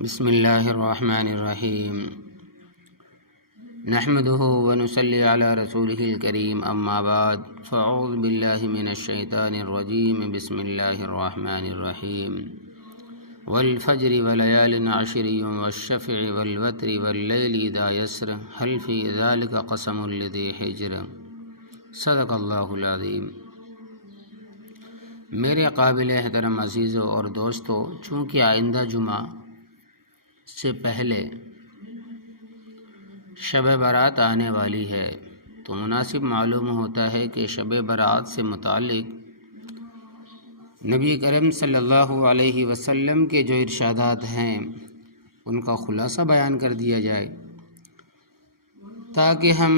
بسم اللہ الرحمن الرحیم نحمده ونصلی علی رسولہ الکریم اما بعد فاعوذ باللہ من الشیطان الرجیم بسم اللہ الرحمن الرحیم والفجر ولیال عشر والشفع والوتر واللیل اذا یسر هل فی ذلک قسم لذی حجر صدق اللہ العظیم۔ میرے قابل احترام عزیزوں اور دوستوں، چونکہ آئندہ جمعہ سے پہلے شب برات آنے والی ہے، تو مناسب معلوم ہوتا ہے کہ شب برات سے متعلق نبی کریم صلی اللہ علیہ وسلم کے جو ارشادات ہیں ان کا خلاصہ بیان کر دیا جائے، تاکہ ہم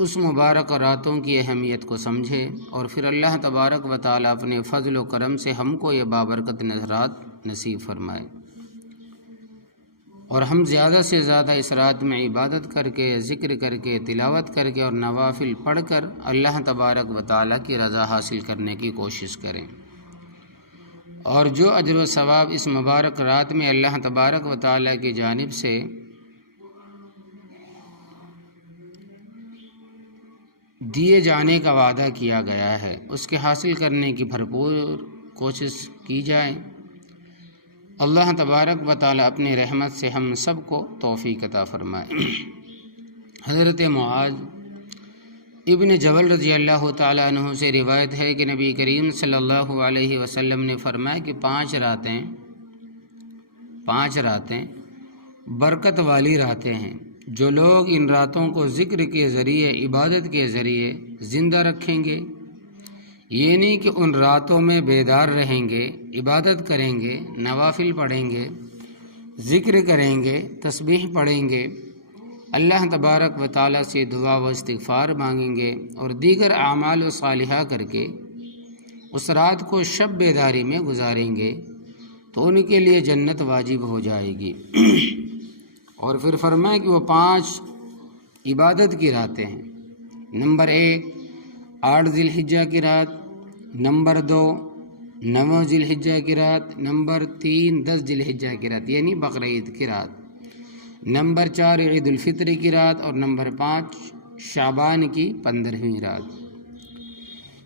اس مبارک راتوں کی اہمیت کو سمجھیں اور پھر اللہ تبارک و تعالیٰ اپنے فضل و کرم سے ہم کو یہ بابرکت نظرات نصیب فرمائے، اور ہم زیادہ سے زیادہ اس رات میں عبادت کر کے، ذکر کر کے، تلاوت کر کے اور نوافل پڑھ کر اللہ تبارک و تعالیٰ کی رضا حاصل کرنے کی کوشش کریں، اور جو اجر و ثواب اس مبارک رات میں اللہ تبارک و تعالیٰ کی جانب سے دیے جانے کا وعدہ کیا گیا ہے اس کے حاصل کرنے کی بھرپور کوشش کی جائے۔ اللہ تبارک و تعالیٰ اپنی رحمت سے ہم سب کو توفیق عطا فرمائے۔ حضرت معاذ ابن جبل رضی اللہ تعالیٰ عنہ سے روایت ہے کہ نبی کریم صلی اللہ علیہ وسلم نے فرمایا کہ پانچ راتیں برکت والی راتیں ہیں، جو لوگ ان راتوں کو ذکر کے ذریعے، عبادت کے ذریعے زندہ رکھیں گے، یہ نہیں کہ ان راتوں میں بیدار رہیں گے، عبادت کریں گے، نوافل پڑھیں گے، ذکر کریں گے، تسبیح پڑھیں گے، اللہ تبارک و تعالیٰ سے دعا و استغفار مانگیں گے اور دیگر اعمال و صالحہ کر کے اس رات کو شب بیداری میں گزاریں گے، تو ان کے لیے جنت واجب ہو جائے گی۔ اور پھر فرمایا کہ وہ 5 عبادت کی راتیں ہیں۔ نمبر 1 8 ذی الحجہ کی رات، نمبر 2 9 ذی الحجہ کی رات، نمبر 3 10 ذی الحجہ کی رات یعنی بقرعید کی رات، نمبر 4 عید الفطر کی رات، اور نمبر 5 شعبان کی 15ویں رات۔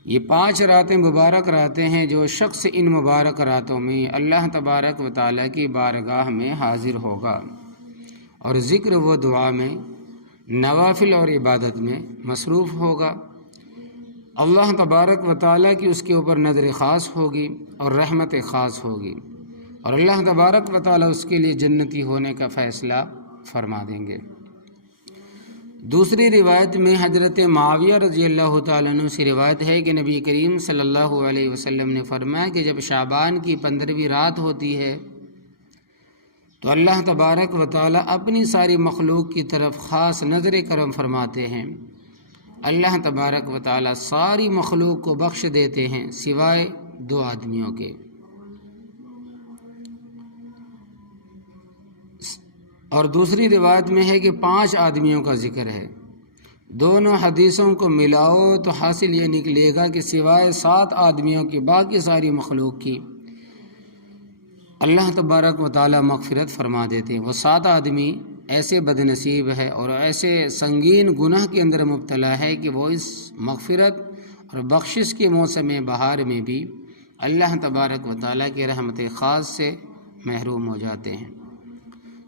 یہ 5 راتیں مبارک راتیں ہیں۔ جو شخص ان مبارک راتوں میں اللہ تبارک و تعالیٰ کی بارگاہ میں حاضر ہوگا اور ذکر و دعا میں، نوافل اور عبادت میں مصروف ہوگا، اللہ تبارک و تعالیٰ کی اس کے اوپر نظر خاص ہوگی اور رحمت خاص ہوگی، اور اللہ تبارک و تعالیٰ اس کے لیے جنتی ہونے کا فیصلہ فرما دیں گے۔ دوسری روایت میں حضرت معاویہ رضی اللہ تعالیٰ عنہ سے روایت ہے کہ نبی کریم صلی اللہ علیہ وسلم نے فرمایا کہ جب شعبان کی 15ویں رات ہوتی ہے تو اللہ تبارک و تعالیٰ اپنی ساری مخلوق کی طرف خاص نظر کرم فرماتے ہیں۔ اللہ تبارک و تعالیٰ ساری مخلوق کو بخش دیتے ہیں سوائے 2 آدمیوں کے۔ اور دوسری روایت میں ہے کہ 5 آدمیوں کا ذکر ہے۔ دونوں حدیثوں کو ملاؤ تو حاصل یہ نکلے گا کہ سوائے 7 آدمیوں کی باقی ساری مخلوق کی اللہ تبارک و تعالیٰ مغفرت فرما دیتے ہیں۔ وہ 7 آدمی ایسے بد نصیب ہے اور ایسے سنگین گناہ کے اندر مبتلا ہے کہ وہ اس مغفرت اور بخشش کے موسم بہار میں بھی اللہ تبارک و تعالیٰ کی رحمت خاص سے محروم ہو جاتے ہیں۔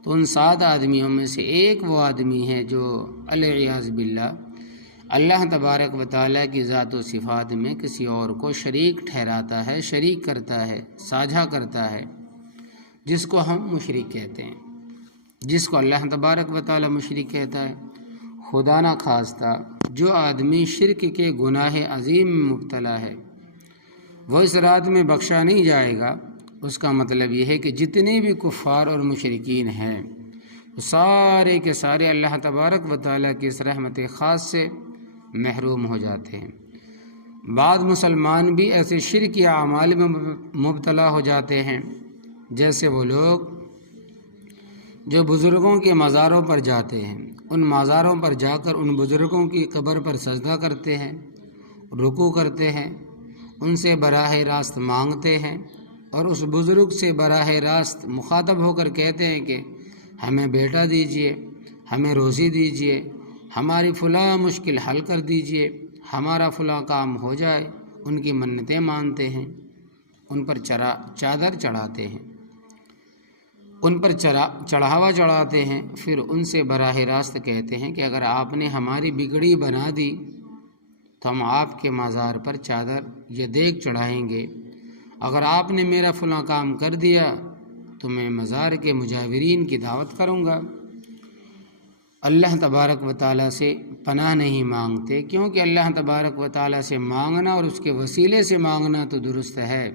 تو ان 7 آدمیوں میں سے ایک وہ آدمی ہے جو العیاذ باللہ اللہ تبارک و تعالیٰ کی ذات و صفات میں کسی اور کو شریک ٹھہراتا ہے، شریک کرتا ہے، ساجھا کرتا ہے، جس کو ہم مشرک کہتے ہیں، جس کو اللہ تبارک و تعالیٰ مشرک کہتا ہے۔ خدا نہ خواستہ جو آدمی شرک کے گناہ عظیم میں مبتلا ہے وہ اس رات میں بخشا نہیں جائے گا۔ اس کا مطلب یہ ہے کہ جتنے بھی کفار اور مشرکین ہیں وہ سارے کے سارے اللہ تبارک و تعالیٰ کی اس رحمت خاص سے محروم ہو جاتے ہیں۔ بعض مسلمان بھی ایسے شرکی اعمال میں مبتلا ہو جاتے ہیں، جیسے وہ لوگ جو بزرگوں کے مزاروں پر جاتے ہیں، ان مزاروں پر جا کر ان بزرگوں کی قبر پر سجدہ کرتے ہیں، رکوع کرتے ہیں، ان سے براہ راست مانگتے ہیں، اور اس بزرگ سے براہ راست مخاطب ہو کر کہتے ہیں کہ ہمیں بیٹا دیجئے، ہمیں روزی دیجئے، ہماری فلاں مشکل حل کر دیجئے، ہمارا فلاں کام ہو جائے، ان کی منتیں مانتے ہیں، ان پر چادر چڑھاتے ہیں، ان پر چڑھاوا چڑھاتے ہیں، پھر ان سے براہ راست کہتے ہیں کہ اگر آپ نے ہماری بگڑی بنا دی تو ہم آپ کے مزار پر چادر یا دیگ چڑھائیں گے، اگر آپ نے میرا فلاں کام کر دیا تو میں مزار کے مجاورین کی دعوت کروں گا۔ اللہ تبارک و تعالیٰ سے پناہ نہیں مانگتے، کیونکہ اللہ تبارک و تعالیٰ سے مانگنا اور اس کے وسیلے سے مانگنا تو درست ہے،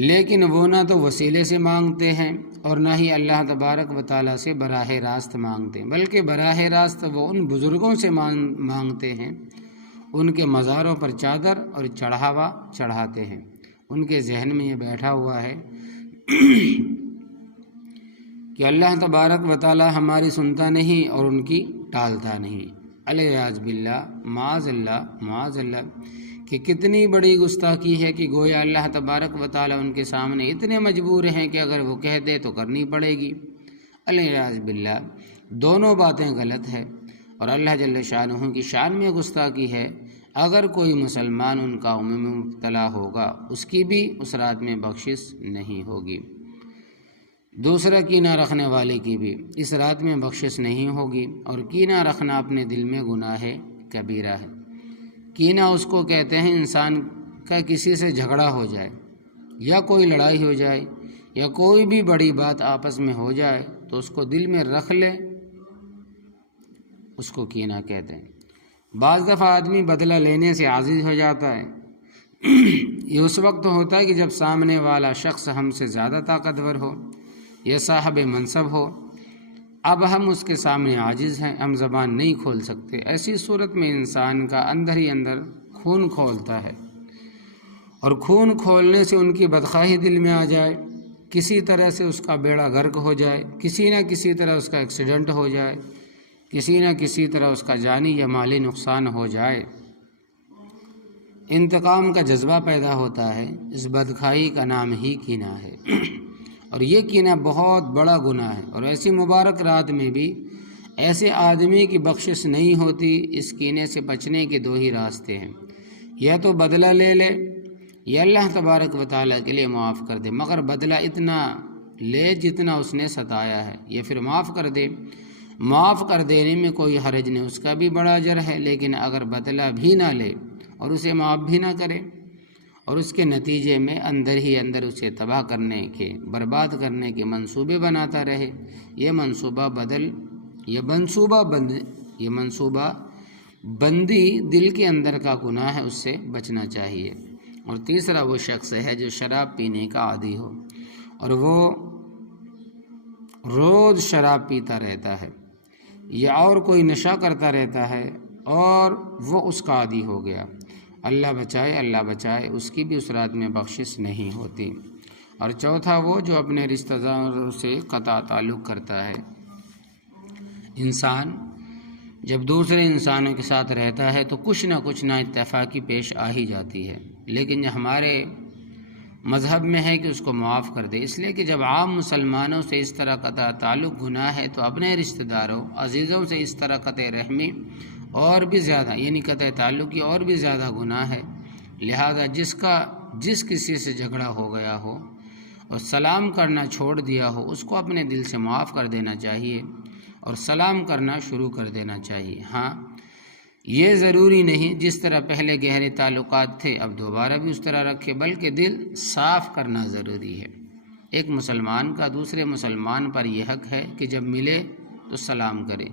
لیکن وہ نہ تو وسیلے سے مانگتے ہیں اور نہ ہی اللہ تبارک و تعالیٰ سے براہ راست مانگتے ہیں، بلکہ براہ راست وہ ان بزرگوں سے مانگتے ہیں، ان کے مزاروں پر چادر اور چڑھاوا چڑھاتے ہیں۔ ان کے ذہن میں یہ بیٹھا ہوا ہے کہ اللہ تبارک و تعالیٰ ہماری سنتا نہیں اور ان کی ٹالتا نہیں۔ العیاذ باللہ، معاذ اللہ کہ کتنی بڑی گستاخی ہے کہ گویا اللہ تبارک و تعالیٰ ان کے سامنے اتنے مجبور ہیں کہ اگر وہ کہہ دے تو کرنی پڑے گی۔ العیاذ باللہ، دونوں باتیں غلط ہے اور اللہ جل شانہ کی شان میں گستاخی ہے۔ اگر کوئی مسلمان ان کاموں میں مبتلا ہوگا اس کی بھی اس رات میں بخشش نہیں ہوگی، دوسرا کینہ رکھنے والے کی بھی اس رات میں بخشش نہیں ہوگی، اور کینہ رکھنا اپنے دل میں گناہ کبیرہ ہے۔ کینہ اس کو کہتے ہیں انسان کا کسی سے جھگڑا ہو جائے یا کوئی لڑائی ہو جائے یا کوئی بھی بڑی بات آپس میں ہو جائے تو اس کو دل میں رکھ لے، اس کو کینہ کہتے ہیں۔ بعض دفعہ آدمی بدلہ لینے سے عاجز ہو جاتا ہے، یہ اس وقت ہوتا ہے کہ جب سامنے والا شخص ہم سے زیادہ طاقتور ہو یا صاحب منصب ہو، اب ہم اس کے سامنے عاجز ہیں، ہم زبان نہیں کھول سکتے۔ ایسی صورت میں انسان کا اندر ہی اندر خون کھولتا ہے، اور خون کھولنے سے ان کی بدخواہی دل میں آ جائے، کسی طرح سے اس کا بیڑا غرق ہو جائے، کسی نہ کسی طرح اس کا ایکسیڈنٹ ہو جائے، کسی نہ کسی طرح اس کا جانی یا مالی نقصان ہو جائے، انتقام کا جذبہ پیدا ہوتا ہے۔ اس بدخواہی کا نام ہی کینہ ہے، اور یہ کینہ بہت بڑا گناہ ہے، اور ایسی مبارک رات میں بھی ایسے آدمی کی بخشش نہیں ہوتی۔ اس کینے سے بچنے کے دو ہی راستے ہیں، یا تو بدلہ لے لے یا اللہ تبارک و تعالیٰ کے لیے معاف کر دے، مگر بدلہ اتنا لے جتنا اس نے ستایا ہے، یا پھر معاف کر دے۔ معاف کر دینے میں کوئی حرج نہیں، اس کا بھی بڑا اجر ہے، لیکن اگر بدلہ بھی نہ لے اور اسے معاف بھی نہ کرے اور اس کے نتیجے میں اندر ہی اندر اسے تباہ کرنے کے، برباد کرنے کے منصوبے بناتا رہے، یہ منصوبہ بندی دل کے اندر کا گناہ ہے، اس سے بچنا چاہیے۔ اور تیسرا وہ شخص ہے جو شراب پینے کا عادی ہو اور وہ روز شراب پیتا رہتا ہے یا اور کوئی نشہ کرتا رہتا ہے اور وہ اس کا عادی ہو گیا، اللہ بچائے، اس کی بھی اس رات میں بخشش نہیں ہوتی۔ اور چوتھا وہ جو اپنے رشتہ داروں سے قطع تعلق کرتا ہے۔ انسان جب دوسرے انسانوں کے ساتھ رہتا ہے تو کچھ نہ اتفاقی پیش آ ہی جاتی ہے، لیکن ہمارے مذہب میں ہے کہ اس کو معاف کر دے، اس لیے کہ جب عام مسلمانوں سے اس طرح قطع تعلق گناہ ہے تو اپنے رشتہ داروں عزیزوں سے اس طرح قطع رحمی اور بھی زیادہ، یعنی قطع تعلق کی اور بھی زیادہ گناہ ہے۔ لہذا جس کسی سے جھگڑا ہو گیا ہو اور سلام کرنا چھوڑ دیا ہو، اس کو اپنے دل سے معاف کر دینا چاہیے اور سلام کرنا شروع کر دینا چاہیے۔ ہاں، یہ ضروری نہیں جس طرح پہلے گہرے تعلقات تھے اب دوبارہ بھی اس طرح رکھے، بلکہ دل صاف کرنا ضروری ہے۔ ایک مسلمان کا دوسرے مسلمان پر یہ حق ہے کہ جب ملے تو سلام کرے،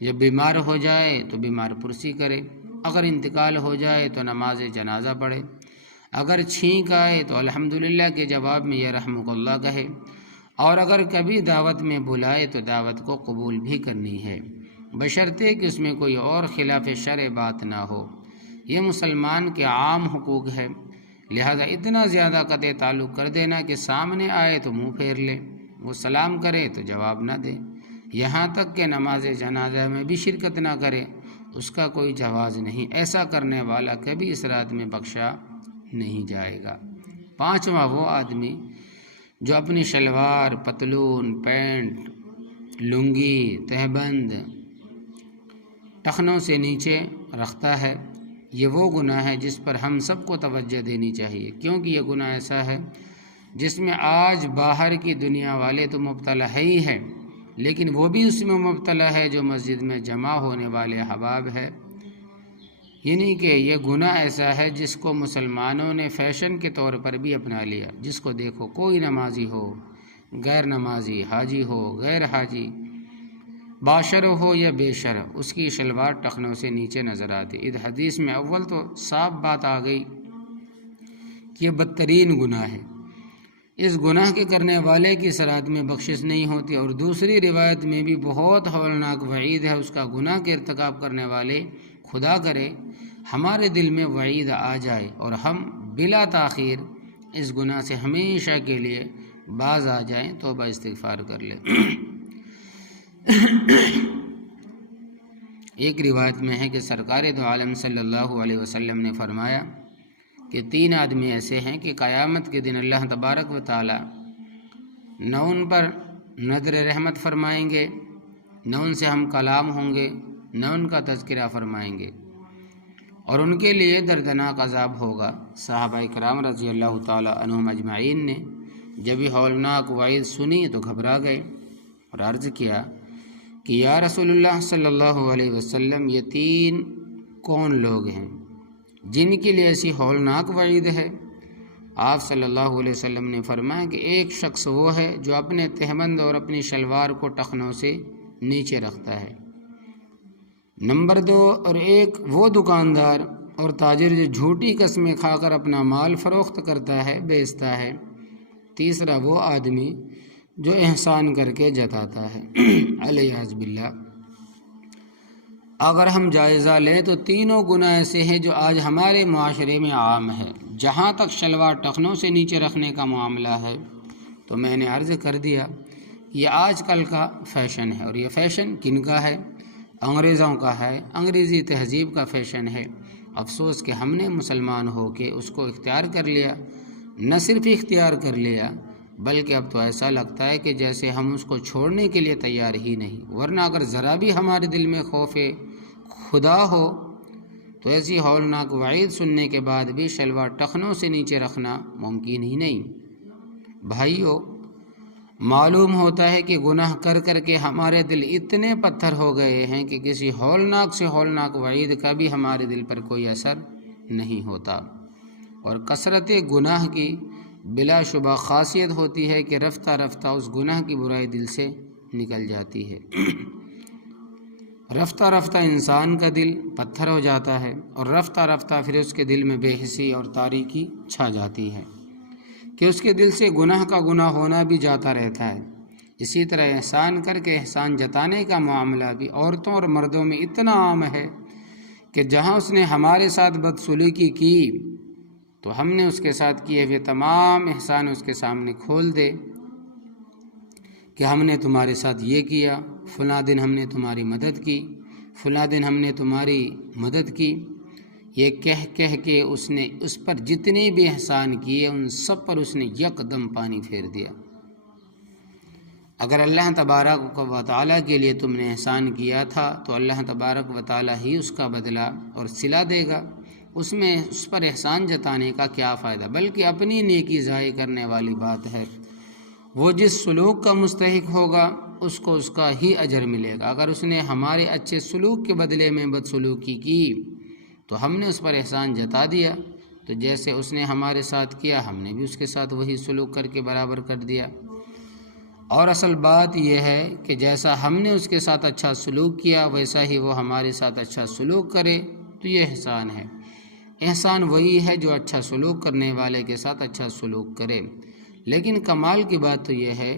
جب بیمار ہو جائے تو بیمار پرسی کرے، اگر انتقال ہو جائے تو نماز جنازہ پڑھے، اگر چھینک آئے تو الحمدللہ کے جواب میں یہ رحمک اللہ کہے، اور اگر کبھی دعوت میں بلائے تو دعوت کو قبول بھی کرنی ہے، بشرطے کہ اس میں کوئی اور خلاف شرع بات نہ ہو۔ یہ مسلمان کے عام حقوق ہے، لہذا اتنا زیادہ قطع تعلق کر دینا کہ سامنے آئے تو منہ پھیر لے، وہ سلام کرے تو جواب نہ دے، یہاں تک کہ نماز جنازہ میں بھی شرکت نہ کرے، اس کا کوئی جواز نہیں۔ ایسا کرنے والا کبھی اس رات میں بخشا نہیں جائے گا۔ پانچواں وہ آدمی جو اپنی شلوار، پتلون، پینٹ، لنگی، تہبند ٹخنوں سے نیچے رکھتا ہے، یہ وہ گناہ ہے جس پر ہم سب کو توجہ دینی چاہیے، کیونکہ یہ گناہ ایسا ہے جس میں آج باہر کی دنیا والے تو مبتلا ہے ہی ہے، لیکن وہ بھی اس میں مبتلا ہے جو مسجد میں جمع ہونے والے احباب ہے۔ یعنی کہ یہ گناہ ایسا ہے جس کو مسلمانوں نے فیشن کے طور پر بھی اپنا لیا، جس کو دیکھو کوئی نمازی ہو، غیر نمازی، حاجی ہو، غیر حاجی، باشر ہو یا بے شر، اس کی شلوار ٹخنوں سے نیچے نظر آتی۔ اس حدیث میں اول تو صاف بات آ گئی کہ یہ بدترین گناہ ہے، اس گناہ کے کرنے والے کی صراط میں بخشش نہیں ہوتی، اور دوسری روایت میں بھی بہت ہولناک وعید ہے اس کا گناہ کے ارتکاب کرنے والے۔ خدا کرے ہمارے دل میں وعید آ جائے اور ہم بلا تاخیر اس گناہ سے ہمیشہ کے لیے باز آ جائیں، توبہ استغفار کر لیں۔ ایک روایت میں ہے کہ سرکار دو عالم صلی اللہ علیہ وسلم نے فرمایا کہ 3 آدمی ایسے ہیں کہ قیامت کے دن اللہ تبارک و تعالی نہ ان پر نظر رحمت فرمائیں گے، نہ ان سے ہم کلام ہوں گے، نہ ان کا تذکرہ فرمائیں گے، اور ان کے لیے دردناک عذاب ہوگا۔ صحابہ کرام رضی اللہ تعالی عنہم اجمعین نے جب یہ ہولناک وعید سنی تو گھبرا گئے اور عرض کیا کہ یا رسول اللہ صلی اللہ علیہ وسلم، یہ 3 کون لوگ ہیں جن کے لیے ایسی ہولناک وعید ہے؟ آپ صلی اللہ علیہ وسلم نے فرمایا کہ ایک شخص وہ ہے جو اپنے تہبند اور اپنی شلوار کو ٹخنوں سے نیچے رکھتا ہے، نمبر 2، اور ایک وہ دکاندار اور تاجر جو جھوٹی قسمیں کھا کر اپنا مال فروخت کرتا ہے، بیچتا ہے، تیسرا وہ آدمی جو احسان کر کے جتاتا ہے۔ الیاذ باللہ، اگر ہم جائزہ لیں تو تینوں گناہ ایسے ہیں جو آج ہمارے معاشرے میں عام ہے۔ جہاں تک شلوار ٹخنوں سے نیچے رکھنے کا معاملہ ہے تو میں نے عرض کر دیا یہ آج کل کا فیشن ہے، اور یہ فیشن کن کا ہے؟ انگریزوں کا ہے، انگریزی تہذیب کا فیشن ہے۔ افسوس کہ ہم نے مسلمان ہو کے اس کو اختیار کر لیا، نہ صرف اختیار کر لیا بلکہ اب تو ایسا لگتا ہے کہ جیسے ہم اس کو چھوڑنے کے لیے تیار ہی نہیں، ورنہ اگر ذرا بھی ہمارے دل میں خوف خدا ہو تو ایسی ہولناک وعید سننے کے بعد بھی شلوار ٹخنوں سے نیچے رکھنا ممکن ہی نہیں۔ بھائیو، معلوم ہوتا ہے کہ گناہ کر کر کے ہمارے دل اتنے پتھر ہو گئے ہیں کہ کسی ہولناک سے ہولناک وعید کا بھی ہمارے دل پر کوئی اثر نہیں ہوتا، اور کثرت گناہ کی بلا شبہ خاصیت ہوتی ہے کہ رفتہ رفتہ اس گناہ کی برائی دل سے نکل جاتی ہے۔ رفتہ رفتہ انسان کا دل پتھر ہو جاتا ہے، اور رفتہ رفتہ پھر اس کے دل میں بے حسی اور تاریکی چھا جاتی ہے کہ اس کے دل سے گناہ کا گناہ ہونا بھی جاتا رہتا ہے۔ اسی طرح احسان کر کے احسان جتانے کا معاملہ بھی عورتوں اور مردوں میں اتنا عام ہے کہ جہاں اس نے ہمارے ساتھ بدسلوکی کی تو ہم نے اس کے ساتھ کیے ہوئے تمام احسان اس کے سامنے کھول دے کہ ہم نے تمہارے ساتھ یہ کیا، فلاں دن ہم نے تمہاری مدد کی، فلاں دن ہم نے تمہاری مدد کی، یہ کہہ کہہ کے اس نے اس پر جتنے بھی احسان کیے ان سب پر اس نے یکدم پانی پھیر دیا۔ اگر اللہ تبارک و تعالیٰ کے لیے تم نے احسان کیا تھا تو اللہ تبارک و تعالیٰ ہی اس کا بدلہ اور صلہ دے گا، اس میں اس پر احسان جتانے کا کیا فائدہ، بلکہ اپنی نیکی ضائع کرنے والی بات ہے۔ وہ جس سلوک کا مستحق ہوگا اس کو اس کا ہی اجر ملے گا۔ اگر اس نے ہمارے اچھے سلوک کے بدلے میں بدسلوکی کی تو ہم نے اس پر احسان جتا دیا، تو جیسے اس نے ہمارے ساتھ کیا ہم نے بھی اس کے ساتھ وہی سلوک کر کے برابر کر دیا۔ اور اصل بات یہ ہے کہ جیسا ہم نے اس کے ساتھ اچھا سلوک کیا ویسا ہی وہ ہمارے ساتھ اچھا سلوک کرے، تو یہ احسان ہے۔ احسان وہی ہے جو اچھا سلوک کرنے والے کے ساتھ اچھا سلوک کرے، لیکن کمال کی بات تو یہ ہے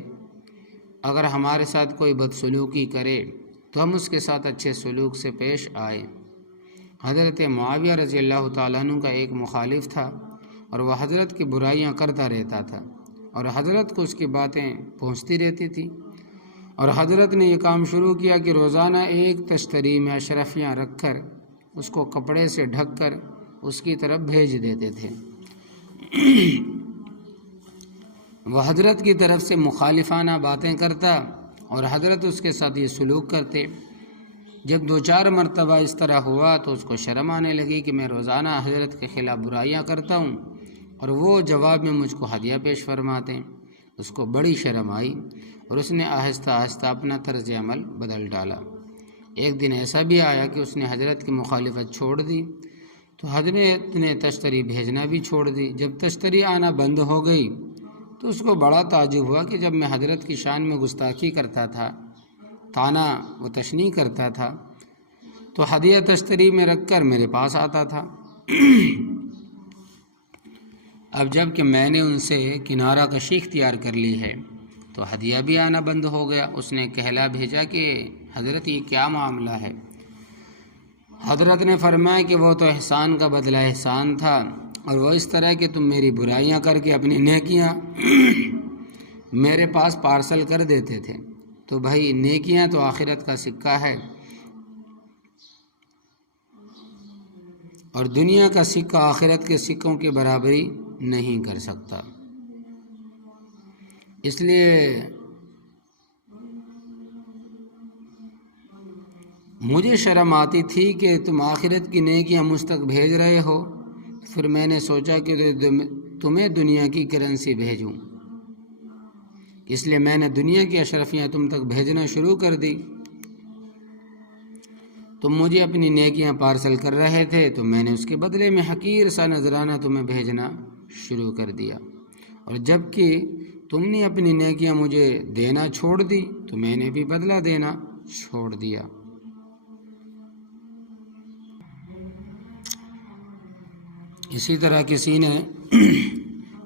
اگر ہمارے ساتھ کوئی بدسلوکی کرے تو ہم اس کے ساتھ اچھے سلوک سے پیش آئیں۔ حضرت معاویہ رضی اللہ تعالیٰ عنہ کا ایک مخالف تھا اور وہ حضرت کی برائیاں کرتا رہتا تھا، اور حضرت کو اس کی باتیں پہنچتی رہتی تھی، اور حضرت نے یہ کام شروع کیا کہ روزانہ ایک تشتری میں اشرفیاں رکھ کر اس کو کپڑے سے ڈھک کر اس کی طرف بھیج دیتے تھے۔ وہ حضرت کی طرف سے مخالفانہ باتیں کرتا اور حضرت اس کے ساتھ یہ سلوک کرتے۔ جب 2-4 مرتبہ اس طرح ہوا تو اس کو شرم آنے لگی کہ میں روزانہ حضرت کے خلاف برائیاں کرتا ہوں اور وہ جواب میں مجھ کو ہدیہ پیش فرماتے ہیں۔ اس کو بڑی شرم آئی اور اس نے آہستہ آہستہ اپنا طرز عمل بدل ڈالا۔ ایک دن ایسا بھی آیا کہ اس نے حضرت کی مخالفت چھوڑ دی تو حضرت نے تشتری بھیجنا بھی چھوڑ دی۔ جب تشتری آنا بند ہو گئی تو اس کو بڑا تعجب ہوا کہ جب میں حضرت کی شان میں گستاخی کرتا تھا، طعنہ و تشنیع کرتا تھا، تو ہدیہ تشتری میں رکھ کر میرے پاس آتا تھا۔ اب جب کہ میں نے ان سے کنارہ کشی اختیار کر لی ہے تو ہدیہ بھی آنا بند ہو گیا۔ اس نے کہلا بھیجا کہ حضرت یہ کیا معاملہ ہے؟ حضرت نے فرمایا کہ وہ تو احسان کا بدلہ احسان تھا، اور وہ اس طرح کہ تم میری برائیاں کر کے اپنی نیکیاں میرے پاس پارسل کر دیتے تھے۔ تو بھائی نیکیاں تو آخرت کا سکہ ہے، اور دنیا کا سکہ آخرت کے سکوں کی برابری نہیں کر سکتا۔ اس لیے مجھے شرم آتی تھی کہ تم آخرت کی نیکیاں مجھ تک بھیج رہے ہو، پھر میں نے سوچا کہ تمہیں دنیا کی کرنسی بھیجوں، اس لیے میں نے دنیا کی اشرفیاں تم تک بھیجنا شروع کر دی۔ تم مجھے اپنی نیکیاں پارسل کر رہے تھے تو میں نے اس کے بدلے میں حقیر سا نذرانہ تمہیں بھیجنا شروع کر دیا، اور جب کہ تم نے اپنی نیکیاں مجھے دینا چھوڑ دی تو میں نے بھی بدلہ دینا چھوڑ دیا۔ اسی طرح کسی نے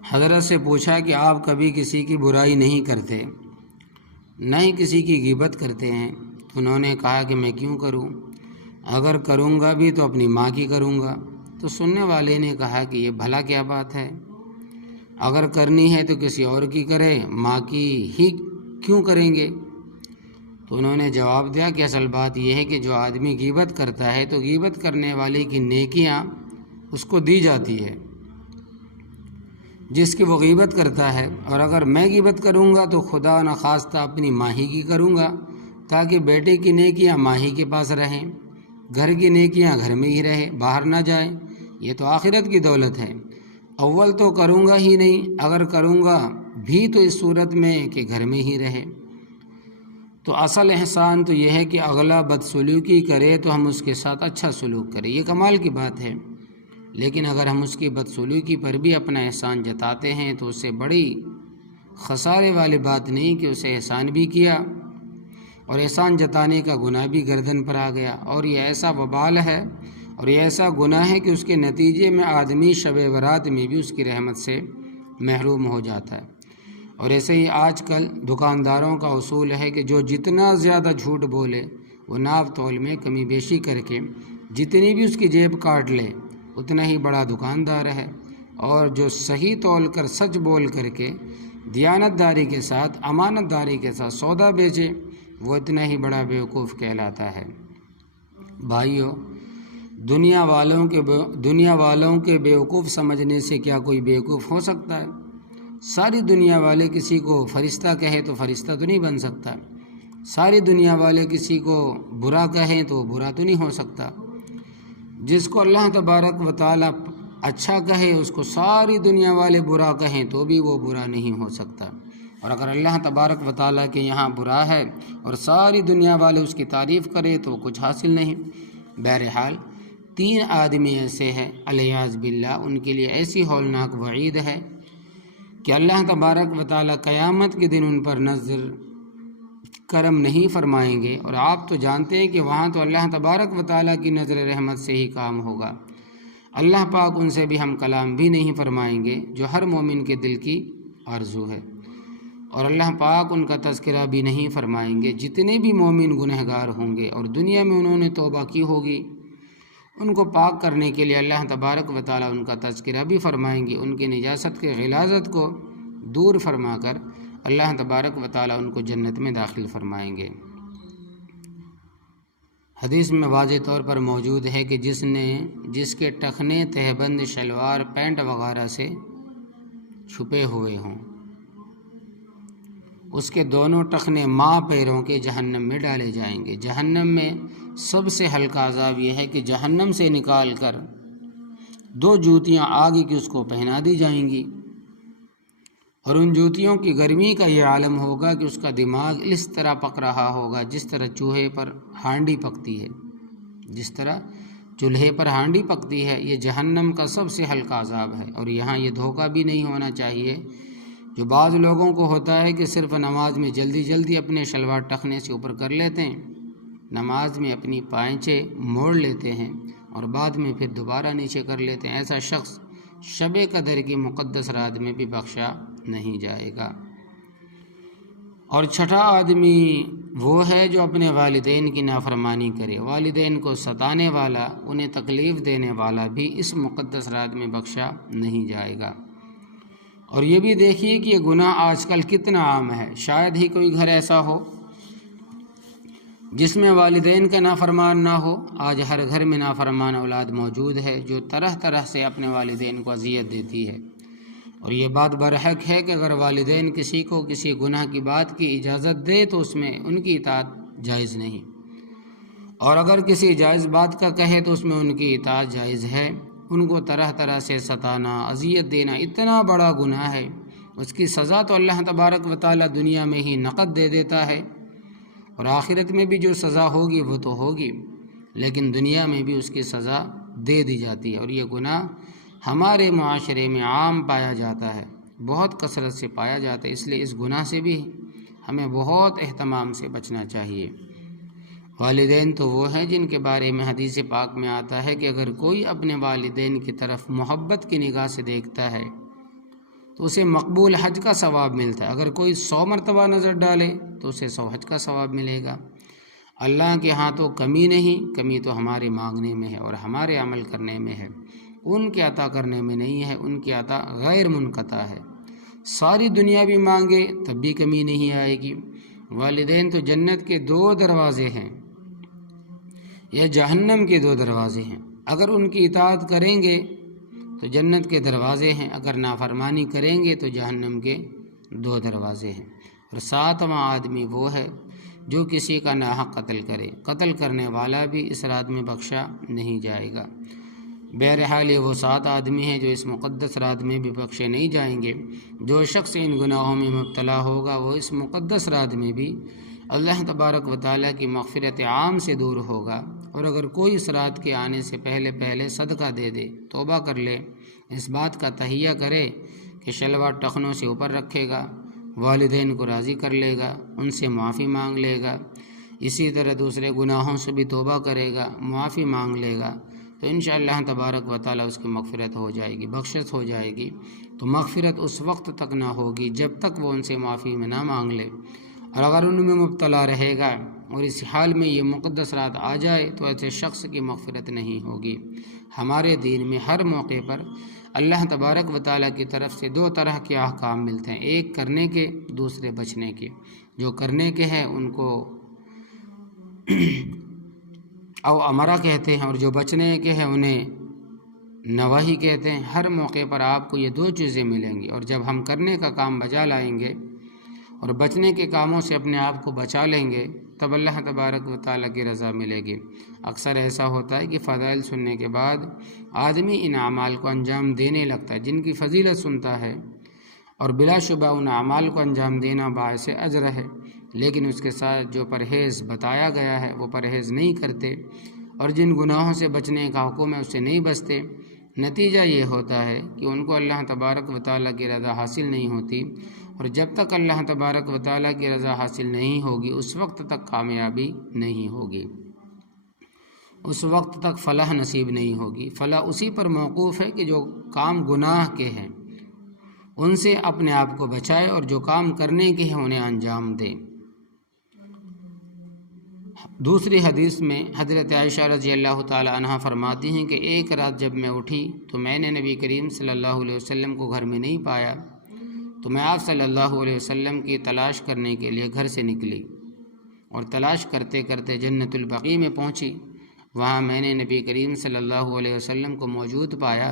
حضرت سے پوچھا کہ آپ کبھی کسی کی برائی نہیں کرتے، نہ ہی کسی کی غیبت کرتے ہیں؟ تو انہوں نے کہا کہ میں کیوں کروں، اگر کروں گا بھی تو اپنی ماں کی کروں گا۔ تو سننے والے نے کہا کہ یہ بھلا کیا بات ہے، اگر کرنی ہے تو کسی اور کی کرے، ماں کی ہی کیوں کریں گے؟ تو انہوں نے جواب دیا کہ اصل بات یہ ہے کہ جو آدمی غیبت کرتا ہے تو غیبت کرنے والے کی نیکیاں اس کو دی جاتی ہے جس کی وہ غیبت کرتا ہے، اور اگر میں غیبت کروں گا تو خدا نخواستہ اپنی ماں ہی کی کروں گا، تاکہ بیٹے کی نیکیاں ماں ہی کے پاس رہیں، گھر کی نیکیاں گھر میں ہی رہے، باہر نہ جائیں۔ یہ تو آخرت کی دولت ہے۔ اول تو کروں گا ہی نہیں، اگر کروں گا بھی تو اس صورت میں کہ گھر میں ہی رہے۔ تو اصل احسان تو یہ ہے کہ اگلا بدسلوکی کرے تو ہم اس کے ساتھ اچھا سلوک کریں، یہ کمال کی بات ہے۔ لیکن اگر ہم اس کی بدسلوکی پر بھی اپنا احسان جتاتے ہیں تو اس سے بڑی خسارے والی بات نہیں کہ اسے احسان بھی کیا اور احسان جتانے کا گناہ بھی گردن پر آ گیا، اور یہ ایسا وبال ہے اور یہ ایسا گناہ ہے کہ اس کے نتیجے میں آدمی شب برات میں بھی اس کی رحمت سے محروم ہو جاتا ہے۔ اور ایسے ہی آج کل دکانداروں کا اصول ہے کہ جو جتنا زیادہ جھوٹ بولے وہ ناپ تول میں کمی بیشی کر کے جتنی بھی اس کی جیب کاٹ لے اتنا ہی بڑا دکاندار ہے، اور جو صحیح تول کر سچ بول کر کے دیانت داری کے ساتھ امانت داری کے ساتھ سودا بیچے وہ اتنا ہی بڑا بیوقوف کہلاتا ہے۔ بھائیو، دنیا والوں کے بیوقوف سمجھنے سے کیا کوئی بیوقوف ہو سکتا ہے؟ ساری دنیا والے کسی کو فرشتہ کہے تو فرشتہ تو نہیں بن سکتا، ساری دنیا والے کسی کو برا کہیں تو برا تو نہیں ہو سکتا۔ جس کو اللہ تبارک و تعالیٰ اچھا کہے اس کو ساری دنیا والے برا کہیں تو بھی وہ برا نہیں ہو سکتا، اور اگر اللہ تبارک و تعالیٰ کے یہاں برا ہے اور ساری دنیا والے اس کی تعریف کرے تو کچھ حاصل نہیں۔ بہرحال 3 آدمی ایسے ہیں الیاذ باللہ، ان کے لیے ایسی ہولناک وعید ہے کہ اللہ تبارک و تعالیٰ قیامت کے دن ان پر نظر کرم نہیں فرمائیں گے، اور آپ تو جانتے ہیں کہ وہاں تو اللہ تبارک و تعالیٰ کی نظر رحمت سے ہی کام ہوگا۔ اللہ پاک ان سے بھی ہم کلام بھی نہیں فرمائیں گے جو ہر مومن کے دل کی آرزو ہے، اور اللہ پاک ان کا تذکرہ بھی نہیں فرمائیں گے۔ جتنے بھی مومن گنہگار ہوں گے اور دنیا میں انہوں نے توبہ کی ہوگی ان کو پاک کرنے کے لیے اللہ تبارک و تعالیٰ ان کا تذکرہ بھی فرمائیں گے، ان کی نجاست کے غلاظت کو دور فرما کر اللہ تبارک و تعالیٰ ان کو جنت میں داخل فرمائیں گے۔ حدیث میں واضح طور پر موجود ہے کہ جس کے ٹخنے تہبند شلوار پینٹ وغیرہ سے چھپے ہوئے ہوں، اس کے دونوں ٹخنے ماں پیروں کے جہنم میں ڈالے جائیں گے۔ جہنم میں سب سے ہلکا عذاب یہ ہے کہ جہنم سے نکال کر 2 جوتیاں آگ کی اس کو پہنا دی جائیں گی، اور ان جوتیوں کی گرمی کا یہ عالم ہوگا کہ اس کا دماغ اس طرح پک رہا ہوگا جس طرح چولہے پر ہانڈی پکتی ہے، جس طرح چولہے پر ہانڈی پکتی ہے۔ یہ جہنم کا سب سے ہلکا عذاب ہے۔ اور یہاں یہ دھوکہ بھی نہیں ہونا چاہیے جو بعض لوگوں کو ہوتا ہے کہ صرف نماز میں جلدی جلدی اپنے شلوار ٹخنے سے اوپر کر لیتے ہیں، نماز میں اپنی پائنچے موڑ لیتے ہیں اور بعد میں پھر دوبارہ نیچے کر لیتے ہیں۔ ایسا شخص شب قدر کی مقدس رات میں بھی بخشا نہیں جائے گا۔ اور چھٹا آدمی وہ ہے جو اپنے والدین کی نافرمانی کرے۔ والدین کو ستانے والا، انہیں تکلیف دینے والا بھی اس مقدس رات میں بخشا نہیں جائے گا۔ اور یہ بھی دیکھیے کہ یہ گناہ آج کل کتنا عام ہے۔ شاید ہی کوئی گھر ایسا ہو جس میں والدین کا نافرمان نہ ہو۔ آج ہر گھر میں نافرمان اولاد موجود ہے جو طرح طرح سے اپنے والدین کو اذیت دیتی ہے۔ اور یہ بات برحق ہے کہ اگر والدین کسی کو کسی گناہ کی بات کی اجازت دے تو اس میں ان کی اطاعت جائز نہیں، اور اگر کسی جائز بات کا کہے تو اس میں ان کی اطاعت جائز ہے۔ ان کو طرح طرح سے ستانا، اذیت دینا اتنا بڑا گناہ ہے، اس کی سزا تو اللہ تبارک و تعالی دنیا میں ہی نقد دے دیتا ہے، اور آخرت میں بھی جو سزا ہوگی وہ تو ہوگی، لیکن دنیا میں بھی اس کی سزا دے دی جاتی ہے۔ اور یہ گناہ ہمارے معاشرے میں عام پایا جاتا ہے، بہت کثرت سے پایا جاتا ہے، اس لیے اس گناہ سے بھی ہمیں بہت اہتمام سے بچنا چاہیے۔ والدین تو وہ ہیں جن کے بارے میں حدیث پاک میں آتا ہے کہ اگر کوئی اپنے والدین کی طرف محبت کی نگاہ سے دیکھتا ہے تو اسے مقبول حج کا ثواب ملتا ہے، اگر کوئی 100 مرتبہ نظر ڈالے تو اسے 100 حج کا ثواب ملے گا۔ اللہ کے ہاں تو کمی نہیں، کمی تو ہمارے مانگنے میں ہے اور ہمارے عمل کرنے میں ہے، ان کے عطا کرنے میں نہیں ہے۔ ان کی عطا غیر منقطع ہے، ساری دنیا بھی مانگے تب بھی کمی نہیں آئے گی۔ والدین تو جنت کے 2 دروازے ہیں یا جہنم کے 2 دروازے ہیں، اگر ان کی اطاعت کریں گے تو جنت کے دروازے ہیں، اگر نافرمانی کریں گے تو جہنم کے 2 دروازے ہیں۔ اور 7واں آدمی وہ ہے جو کسی کا ناحق قتل کرے، قتل کرنے والا بھی اس رات میں بخشا نہیں جائے گا۔ بہرحال یہ وہ 7 آدمی ہیں جو اس مقدس رات میں بھی بخشے نہیں جائیں گے۔ جو شخص ان گناہوں میں مبتلا ہوگا وہ اس مقدس رات میں بھی اللہ تبارک و تعالیٰ کی مغفرت عام سے دور ہوگا۔ اور اگر کوئی اس رات کے آنے سے پہلے صدقہ دے دے، توبہ کر لے، اس بات کا تہیہ کرے کہ شلوار ٹخنوں سے اوپر رکھے گا، والدین کو راضی کر لے گا، ان سے معافی مانگ لے گا، اسی طرح دوسرے گناہوں سے بھی توبہ کرے گا، معافی مانگ لے گا، تو انشاءاللہ تبارک و تعالیٰ اس کی مغفرت ہو جائے گی، بخشش ہو جائے گی۔ تو مغفرت اس وقت تک نہ ہوگی جب تک وہ ان سے معافی میں نہ مانگ لے، اور اگر ان میں مبتلا رہے گا اور اس حال میں یہ مقدس رات آ جائے تو ایسے شخص کی مغفرت نہیں ہوگی۔ ہمارے دین میں ہر موقع پر اللہ تبارک و تعالیٰ کی طرف سے 2 طرح کے احکام ملتے ہیں، ایک کرنے کے، دوسرے بچنے کے۔ جو کرنے کے ہیں ان کو او امرا کہتے ہیں، اور جو بچنے کے ہیں انہیں نواہی کہتے ہیں۔ ہر موقع پر آپ کو یہ 2 چیزیں ملیں گی، اور جب ہم کرنے کا کام بجا لائیں گے اور بچنے کے کاموں سے اپنے آپ کو بچا لیں گے تب اللہ تبارک و تعالیٰ کی رضا ملے گی۔ اکثر ایسا ہوتا ہے کہ فضائل سننے کے بعد آدمی ان اعمال کو انجام دینے لگتا ہے جن کی فضیلت سنتا ہے، اور بلا شبہ ان اعمال کو انجام دینا باعث اجر ہے، لیکن اس کے ساتھ جو پرہیز بتایا گیا ہے وہ پرہیز نہیں کرتے، اور جن گناہوں سے بچنے کا حکم ہے اس سے نہیں بچتے۔ نتیجہ یہ ہوتا ہے کہ ان کو اللہ تبارک و تعالیٰ کی رضا حاصل نہیں ہوتی، اور جب تک اللہ تبارک و تعالیٰ کی رضا حاصل نہیں ہوگی اس وقت تک کامیابی نہیں ہوگی، اس وقت تک فلاح نصیب نہیں ہوگی۔ فلاح اسی پر موقوف ہے کہ جو کام گناہ کے ہیں ان سے اپنے آپ کو بچائے، اور جو کام کرنے کے ہیں انہیں انجام دے۔ دوسری حدیث میں حضرت عائشہ رضی اللہ تعالی عنہ فرماتی ہیں کہ ایک رات جب میں اٹھی تو میں نے نبی کریم صلی اللہ علیہ وسلم کو گھر میں نہیں پایا، تو میں آپ صلی اللہ علیہ وسلم کی تلاش کرنے کے لیے گھر سے نکلی، اور تلاش کرتے کرتے جنت البقیع میں پہنچی۔ وہاں میں نے نبی کریم صلی اللہ علیہ وسلم کو موجود پایا،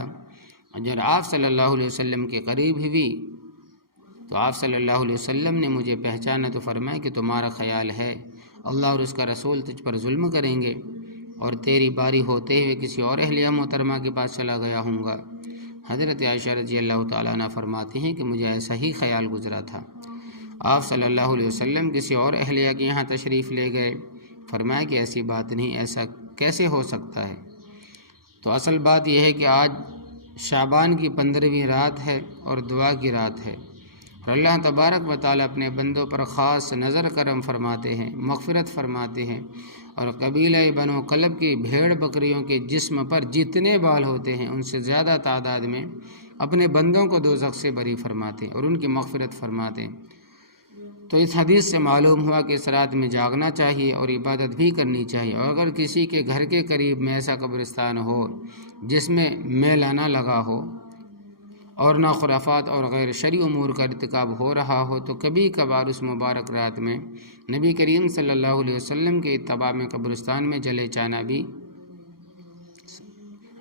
اور جب آپ صلی اللہ علیہ وسلم کے قریب ہوئی تو آپ صلی اللہ علیہ وسلم نے مجھے پہچانا تو فرمایا کہ تمہارا خیال ہے اللہ اور اس کا رسول تجھ پر ظلم کریں گے اور تیری باری ہوتے ہوئے کسی اور اہلیہ محترمہ کے پاس چلا گیا ہوں گا۔ حضرت عائشہ رضی اللہ تعالیٰ عنہ فرماتی ہیں کہ مجھے ایسا ہی خیال گزرا تھا۔ آپ صلی اللہ علیہ وسلم کسی اور اہلیہ کے یہاں تشریف لے گئے، فرمایا کہ ایسی بات نہیں، ایسا کیسے ہو سکتا ہے؟ تو اصل بات یہ ہے کہ آج شعبان کی 15ویں رات ہے اور دعا کی رات ہے، اور اللہ تبارک و تعالیٰ اپنے بندوں پر خاص نظر کرم فرماتے ہیں، مغفرت فرماتے ہیں، اور قبیلہ بنو کلب کی بھیڑ بکریوں کے جسم پر جتنے بال ہوتے ہیں ان سے زیادہ تعداد میں اپنے بندوں کو دوزخ سے بری فرماتے ہیں اور ان کی مغفرت فرماتے ہیں۔ تو اس حدیث سے معلوم ہوا کہ اس رات میں جاگنا چاہیے اور عبادت بھی کرنی چاہیے، اور اگر کسی کے گھر کے قریب میں ایسا قبرستان ہو جس میں میلہ نہ لگا ہو اور نہ خرافات اور غیر شرعی امور کا ارتکاب ہو رہا ہو، تو کبھی کبھار اس مبارک رات میں نبی کریم صلی اللہ علیہ وسلم کے اتباع میں قبرستان میں جلے جانا بھی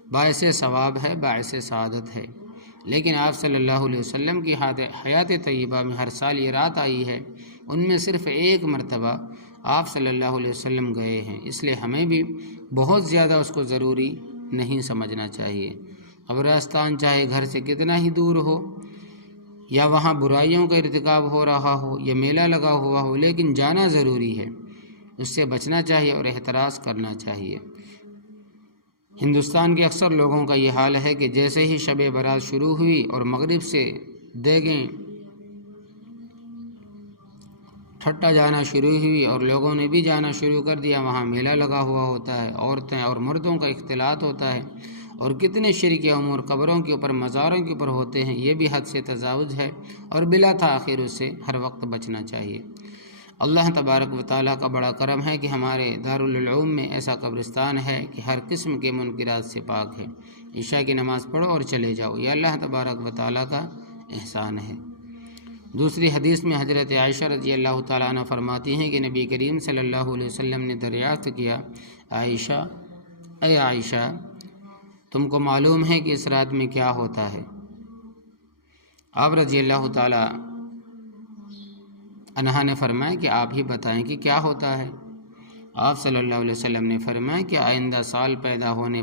باعث ثواب ہے، باعث سعادت ہے۔ لیکن آپ صلی اللہ علیہ وسلم کی حیات طیبہ میں ہر سال یہ رات آئی ہے، ان میں صرف ایک مرتبہ آپ صلی اللہ علیہ وسلم گئے ہیں، اس لیے ہمیں بھی بہت زیادہ اس کو ضروری نہیں سمجھنا چاہیے۔ قبرستان چاہے گھر سے کتنا ہی دور ہو یا وہاں برائیوں کا ارتکاب ہو رہا ہو یا میلہ لگا ہوا ہو، لیکن جانا ضروری ہے، اس سے بچنا چاہیے اور احتراز کرنا چاہیے۔ ہندوستان کے اکثر لوگوں کا یہ حال ہے کہ جیسے ہی شب برات شروع ہوئی اور مغرب سے دیگیں ٹھٹا جانا شروع ہوئی اور لوگوں نے بھی جانا شروع کر دیا، وہاں میلہ لگا ہوا ہوتا ہے، عورتیں اور مردوں کا اختلاط ہوتا ہے، اور کتنے شرک امور قبروں کے اوپر مزاروں کے اوپر ہوتے ہیں، یہ بھی حد سے تجاوز ہے اور بلا تاخیر اس سے ہر وقت بچنا چاہیے۔ اللہ تبارک و تعالیٰ کا بڑا کرم ہے کہ ہمارے دارالعلوم میں ایسا قبرستان ہے کہ ہر قسم کے منکرات سے پاک ہے۔ عشاء کی نماز پڑھو اور چلے جاؤ، یہ اللہ تبارک و تعالیٰ کا احسان ہے۔ دوسری حدیث میں حضرت عائشہ رضی اللہ تعالیٰ عنہ فرماتی ہیں کہ نبی کریم صلی اللہ علیہ وسلم نے دریافت کیا، عائشہ، اے عائشہ، تم کو معلوم ہے کہ اس رات میں کیا ہوتا ہے؟ آپ رضی اللہ تعالیٰ عنہا نے فرمایا کہ آپ ہی بتائیں کہ کیا ہوتا ہے۔ آپ صلی اللہ علیہ وسلم نے فرمایا کہ آئندہ سال پیدا ہونے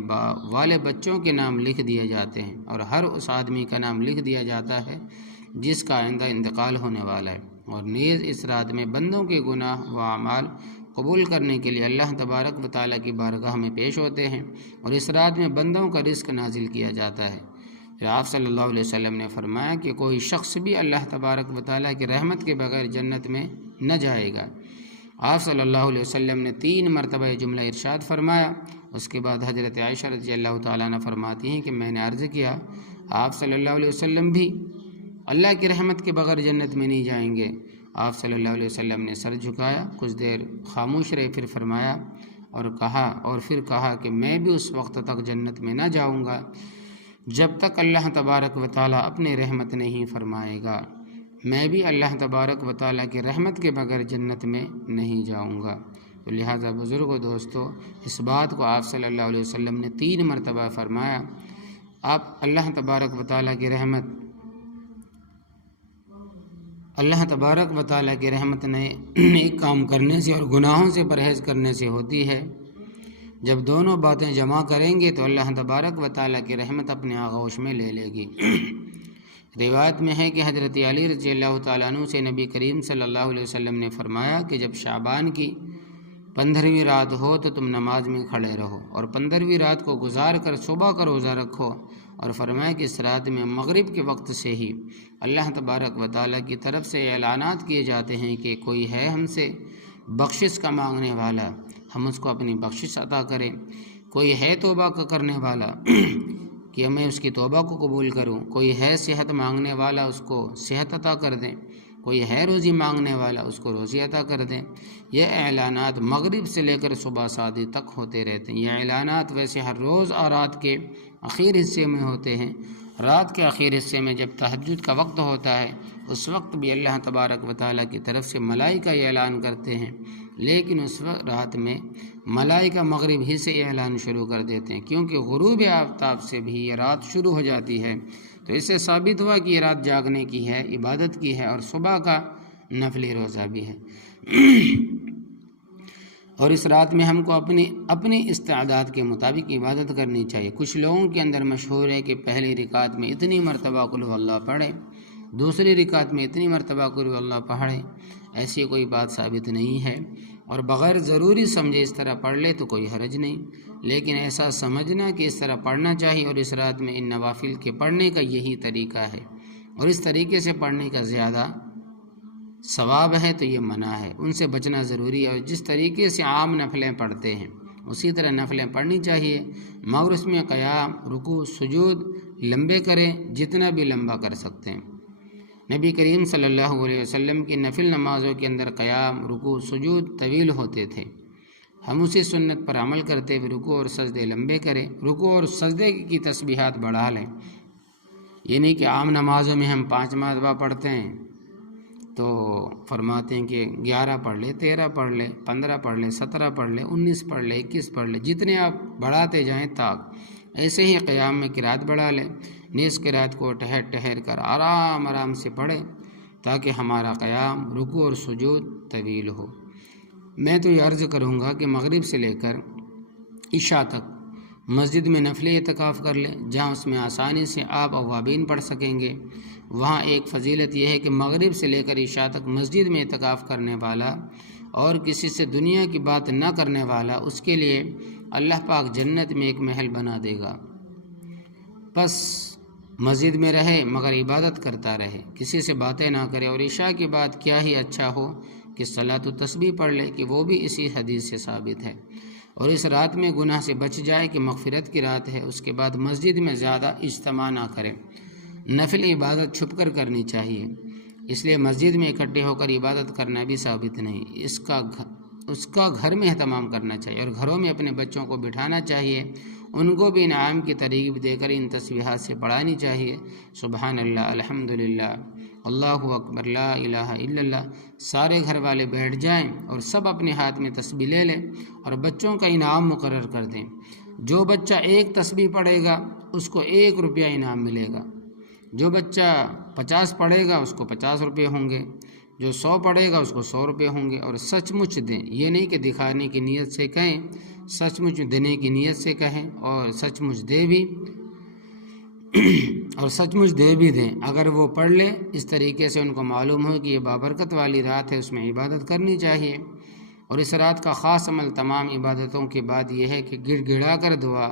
والے بچوں کے نام لکھ دیے جاتے ہیں، اور ہر اس آدمی کا نام لکھ دیا جاتا ہے جس کا آئندہ انتقال ہونے والا ہے، اور نیز اس رات میں بندوں کے گناہ و اعمال قبول کرنے کے لیے اللہ تبارک و تعالیٰ کی بارگاہ میں پیش ہوتے ہیں، اور اس رات میں بندوں کا رزق نازل کیا جاتا ہے۔ پھر آپ صلی اللہ علیہ وسلم نے فرمایا کہ کوئی شخص بھی اللہ تبارک و تعالیٰ کی رحمت کے بغیر جنت میں نہ جائے گا۔ آپ صلی اللہ علیہ وسلم نے 3 مرتبہ جملہ ارشاد فرمایا۔ اس کے بعد حضرت عائشہ رضی اللہ تعالیٰ عنہ فرماتی ہیں کہ میں نے عرض کیا، آپ صلی اللہ علیہ وسلم بھی اللہ کی رحمت کے بغیر جنت میں نہیں جائیں گے؟ آپ صلی اللہ علیہ وسلم نے سر جھکایا، کچھ دیر خاموش رہے، پھر فرمایا اور پھر کہا کہ میں بھی اس وقت تک جنت میں نہ جاؤں گا جب تک اللہ تبارک و تعالیٰ اپنی رحمت نہیں فرمائے گا۔ میں بھی اللہ تبارک و تعالیٰ کی رحمت کے بغیر جنت میں نہیں جاؤں گا۔ تو لہٰذا بزرگوں، دوستو، اس بات کو آپ صلی اللہ علیہ وسلم نے 3 مرتبہ فرمایا۔ آپ اللہ تبارک و تعالیٰ کی رحمت نیک کام کرنے سے اور گناہوں سے پرہیز کرنے سے ہوتی ہے۔ جب دونوں باتیں جمع کریں گے تو اللہ تبارک و تعالیٰ کی رحمت اپنے آغوش میں لے لے گی۔ روایت میں ہے کہ حضرت علی رضی اللہ تعالیٰ عنہ سے نبی کریم صلی اللہ علیہ وسلم نے فرمایا کہ جب شعبان کی 15ویں رات ہو تو تم نماز میں کھڑے رہو اور 15ویں رات کو گزار کر صبح کا روزہ رکھو، اور فرمایا کہ اس رات میں مغرب کے وقت سے ہی اللہ تبارک و تعالیٰ کی طرف سے اعلانات کیے جاتے ہیں کہ کوئی ہے ہم سے بخشش کا مانگنے والا، ہم اس کو اپنی بخشش عطا کریں، کوئی ہے توبہ کا کرنے والا کہ میں اس کی توبہ کو قبول کروں، کوئی ہے صحت مانگنے والا اس کو صحت عطا کر دیں، کوئی ہے روزی مانگنے والا اس کو روزی عطا کر دیں۔ یہ اعلانات مغرب سے لے کر صبح صادق تک ہوتے رہتے ہیں۔ یہ اعلانات ویسے ہر روز اور رات کے آخر حصے میں ہوتے ہیں۔ رات کے آخر حصے میں جب تہجد کا وقت ہوتا ہے اس وقت بھی اللہ تبارک و تعالیٰ کی طرف سے ملائکہ یہ اعلان کرتے ہیں، لیکن اس وقت رات میں ملائکہ مغرب ہی سے اعلان شروع کر دیتے ہیں، کیونکہ غروب آفتاب سے بھی یہ رات شروع ہو جاتی ہے۔ تو اس سے ثابت ہوا کہ یہ رات جاگنے کی ہے، عبادت کی ہے، اور صبح کا نفلی روزہ بھی ہے۔ اور اس رات میں ہم کو اپنی استعداد کے مطابق عبادت کرنی چاہیے۔ کچھ لوگوں کے اندر مشہور ہے کہ پہلی رکعت میں اتنی مرتبہ قل ہو اللہ پڑھے، دوسری رکعت میں اتنی مرتبہ قل ہو اللہ پڑھے، ایسی کوئی بات ثابت نہیں ہے، اور بغیر ضروری سمجھے اس طرح پڑھ لے تو کوئی حرج نہیں، لیکن ایسا سمجھنا کہ اس طرح پڑھنا چاہیے اور اس رات میں ان نوافل کے پڑھنے کا یہی طریقہ ہے اور اس طریقے سے پڑھنے کا زیادہ ثواب ہے، تو یہ منع ہے، ان سے بچنا ضروری ہے۔ اور جس طریقے سے عام نفلیں پڑھتے ہیں اسی طرح نفلیں پڑھنی چاہیے، مگر اس میں قیام، رکوع، سجود لمبے کریں، جتنا بھی لمبا کر سکتے ہیں۔ نبی کریم صلی اللہ علیہ وسلم کی نفل نمازوں کے اندر قیام، رکوع، سجود طویل ہوتے تھے، ہم اسی سنت پر عمل کرتے ہوئے رکوع اور سجدے لمبے کریں، رکوع اور سجدے کی تسبیحات بڑھا لیں، یہ نہیں کہ عام نمازوں میں ہم 5 مرتبہ پڑھتے ہیں تو فرماتے ہیں کہ 11 پڑھ لے، 13 پڑھ لے، 15 پڑھ لے، 17 پڑھ لے، 19 پڑھ لے، 21 پڑھ لے، جتنے آپ بڑھاتے جائیں تاک۔ ایسے ہی قیام میں قرات بڑھا لیں، نیز قرات کو ٹھہر کر آرام سے پڑھیں تاکہ ہمارا قیام، رکوع اور سجود طویل ہو۔ میں تو یہ عرض کروں گا کہ مغرب سے لے کر عشاء تک مسجد میں نفل اعتکاف کر لیں، جہاں اس میں آسانی سے آپ اوابین پڑھ سکیں گے۔ وہاں ایک فضیلت یہ ہے کہ مغرب سے لے کر عشاء تک مسجد میں اعتکاف کرنے والا اور کسی سے دنیا کی بات نہ کرنے والا، اس کے لیے اللہ پاک جنت میں ایک محل بنا دے گا۔ بس مسجد میں رہے مگر عبادت کرتا رہے، کسی سے باتیں نہ کرے، اور عشاء کی بات کیا ہی اچھا ہو کہ صلاۃ و تسبیح پڑھ لے، کہ وہ بھی اسی حدیث سے ثابت ہے، اور اس رات میں گناہ سے بچ جائے کہ مغفرت کی رات ہے۔ اس کے بعد مسجد میں زیادہ اجتماع نہ کرے، نفل عبادت چھپ کر کرنی چاہیے، اس لیے مسجد میں اکٹھے ہو کر عبادت کرنا بھی ثابت نہیں، اس کا گھر میں اہتمام کرنا چاہیے، اور گھروں میں اپنے بچوں کو بٹھانا چاہیے، ان کو بھی انعام کی ترغیب دے کر ان تسبیحات سے پڑھانی چاہیے۔ سبحان اللہ، الحمدللہ، اللہ اکبر، لا الہ الا اللہ، سارے گھر والے بیٹھ جائیں اور سب اپنے ہاتھ میں تسبیح لے لیں اور بچوں کا انعام مقرر کر دیں۔ جو بچہ 1 تسبیح پڑھے گا اس کو 1 روپیہ انعام ملے گا، جو بچہ 50 پڑھے گا اس کو 50 روپے ہوں گے، جو 100 پڑھے گا اس کو 100 روپے ہوں گے۔ اور سچ مچ دیں، یہ نہیں کہ دکھانے کی نیت سے کہیں، سچ مچ دینے کی نیت سے کہیں اور سچ مچ دے بھی اور سچ مچ دے بھی دیں۔ اگر وہ پڑھ لے اس طریقے سے ان کو معلوم ہو کہ یہ بابرکت والی رات ہے، اس میں عبادت کرنی چاہیے۔ اور اس رات کا خاص عمل تمام عبادتوں کے بعد یہ ہے کہ گڑ گڑا کر دعا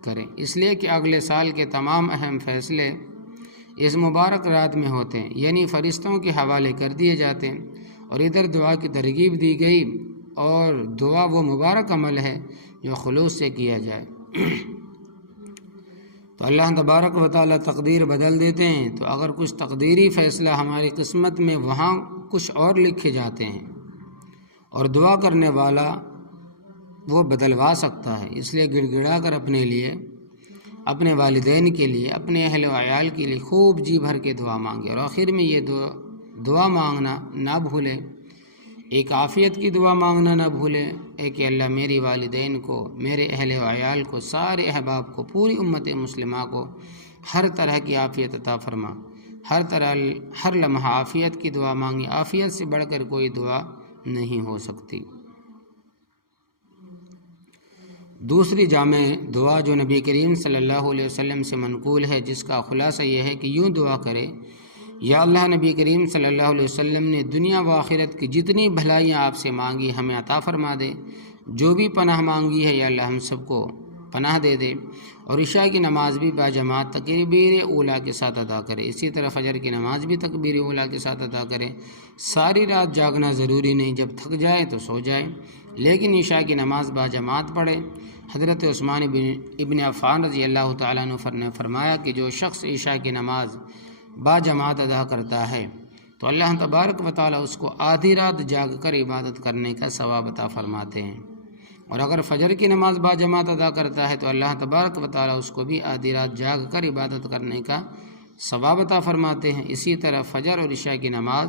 کریں، اس لیے کہ اگلے سال کے تمام اہم فیصلے اس مبارک رات میں ہوتے ہیں، یعنی فرشتوں کے حوالے کر دیے جاتے ہیں، اور ادھر دعا کی ترغیب دی گئی، اور دعا وہ مبارک عمل ہے جو خلوص سے کیا جائے۔ تو اللہ تبارک و تعالیٰ تقدیر بدل دیتے ہیں، تو اگر کچھ تقدیری فیصلہ ہماری قسمت میں وہاں کچھ اور لکھے جاتے ہیں، اور دعا کرنے والا وہ بدلوا سکتا ہے، اس لیے گڑ گڑا کر اپنے لیے، اپنے والدین کے لیے، اپنے اہل و عیال کے لیے خوب جی بھر کے دعا مانگے، اور آخر میں یہ دعا مانگنا نہ بھولیں، ایک عافیت کی دعا مانگنا نہ بھولیں، کہ اللہ میری والدین کو، میرے اہل و عیال کو، سارے احباب کو، پوری امت مسلمہ کو ہر طرح کی عافیت عطا فرما، ہر لمحہ عافیت کی دعا مانگی، عافیت سے بڑھ کر کوئی دعا نہیں ہو سکتی۔ دوسری جامع دعا جو نبی کریم صلی اللہ علیہ وسلم سے منقول ہے، جس کا خلاصہ یہ ہے کہ یوں دعا کرے، یا اللہ، نبی کریم صلی اللہ علیہ وسلم نے دنیا و آخرت کی جتنی بھلائیاں آپ سے مانگی ہمیں عطا فرما دے، جو بھی پناہ مانگی ہے یا اللہ ہم سب کو پناہ دے دے، اور عشاء کی نماز بھی باجماعت تکبیر اولیٰ کے ساتھ ادا کرے، اسی طرح فجر کی نماز بھی تکبیر اولیٰ کے ساتھ ادا کرے۔ ساری رات جاگنا ضروری نہیں، جب تھک جائے تو سو جائے، لیکن عشاء کی نماز باجماعت پڑھے۔ حضرت عثمان ابن عفان رضی اللہ تعالیٰ عنہ نے فرمایا کہ جو شخص عشاء کی نماز باجماعت ادا کرتا ہے تو اللہ تبارک و تعالیٰ اس کو آدھی رات جاگ کر عبادت کرنے کا ثواب عطا فرماتے ہیں، اور اگر فجر کی نماز باجماعت ادا کرتا ہے تو اللہ تبارک و تعالیٰ اس کو بھی آدھی رات جاگ کر عبادت کرنے کا ثواب عطا فرماتے ہیں۔ اسی طرح فجر اور عشاء کی نماز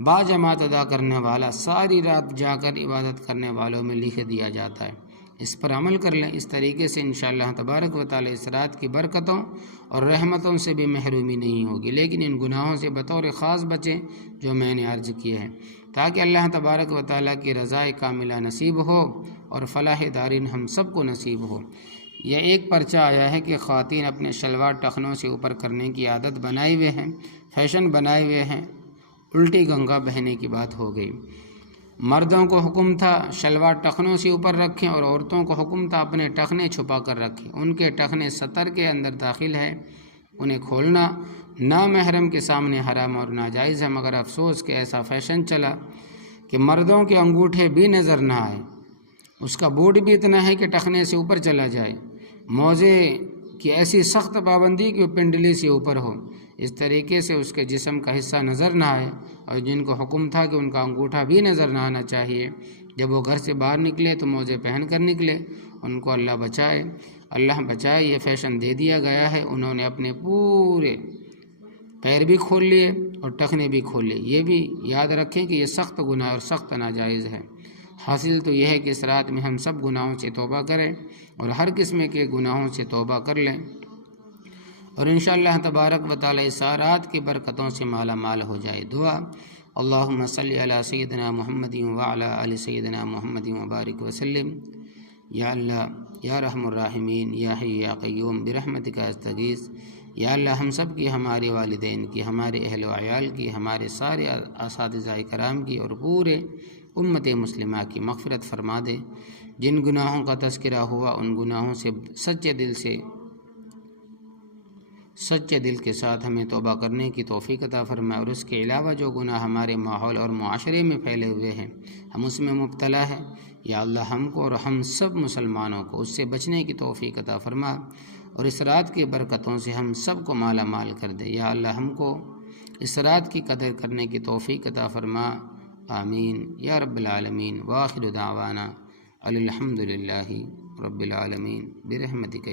باجماعت ادا کرنے والا ساری رات جا کر عبادت کرنے والوں میں لکھ دیا جاتا ہے۔ اس پر عمل کر لیں۔ اس طریقے سے انشاءاللہ تبارک و تعالی اس رات کی برکتوں اور رحمتوں سے بھی محرومی نہیں ہوگی، لیکن ان گناہوں سے بطور خاص بچیں جو میں نے عرض کیے ہیں، تاکہ اللہ تبارک و تعالی کی رضا کاملہ نصیب ہو اور فلاح دارین ہم سب کو نصیب ہو۔ یہ ایک پرچہ آیا ہے کہ خواتین اپنے شلوار ٹخنوں سے اوپر کرنے کی عادت بنائے ہوئے ہیں، فیشن بنائے ہوئے ہیں، الٹی گنگا بہنے کی بات ہو گئی۔ مردوں کو حکم تھا شلوار ٹخنوں سے اوپر رکھیں اور عورتوں کو حکم تھا اپنے ٹخنے چھپا کر رکھیں۔ ان کے ٹخنے ستر کے اندر داخل ہے، انہیں کھولنا نامحرم کے سامنے حرام اور ناجائز ہے، مگر افسوس کہ ایسا فیشن چلا کہ مردوں کے انگوٹھے بھی نظر نہ آئے، اس کا بوٹ بھی اتنا ہے کہ ٹخنے سے اوپر چلا جائے، موزے کی ایسی سخت پابندی کہ وہ پنڈلی سے اوپر ہو، اس طریقے سے اس کے جسم کا حصہ نظر نہ آئے، اور جن کو حکم تھا کہ ان کا انگوٹھا بھی نظر نہ آنا چاہیے، جب وہ گھر سے باہر نکلے تو موزے پہن کر نکلے، ان کو اللہ بچائے، اللہ بچائے، یہ فیشن دے دیا گیا ہے۔ انہوں نے اپنے پورے پیر بھی کھول لیے اور ٹخنے بھی کھول لیے۔ یہ بھی یاد رکھیں کہ یہ سخت گناہ اور سخت ناجائز ہے۔ حاصل تو یہ ہے کہ اس رات میں ہم سب گناہوں سے توبہ کریں اور ہر قسم کے گناہوں سے توبہ کر لیں، اور انشاءاللہ تبارک و تعالی اس رات کی برکتوں سے مالا مال ہو جائے۔ دعا: اللہم صلی علی سیدنا محمد وعلی آل سیدنا محمد وبارک وسلم۔ یا اللہ، یا رحم الراحمین، یا حی یا قیوم برحمتک استغیث۔ یا اللہ، ہم سب کی، ہمارے والدین کی، ہمارے اہل و عیال کی، ہمارے سارے اساتذہ کرام کی اور پورے امت مسلمہ کی مغفرت فرما دے۔ جن گناہوں کا تذکرہ ہوا ان گناہوں سے سچے دل کے ساتھ ہمیں توبہ کرنے کی توفیق عطا فرمائے، اور اس کے علاوہ جو گناہ ہمارے ماحول اور معاشرے میں پھیلے ہوئے ہیں، ہم اس میں مبتلا ہیں، یا اللہ ہم کو اور ہم سب مسلمانوں کو اس سے بچنے کی توفیق عطا فرما، اور اس رات کی برکتوں سے ہم سب کو مالا مال کر دے۔ یا اللہ ہم کو اس رات کی قدر کرنے کی توفیق عطا فرما، آمین یا رب العالمین۔ وآخر دعوانا الحمد للہ رب العالمین برحمتک۔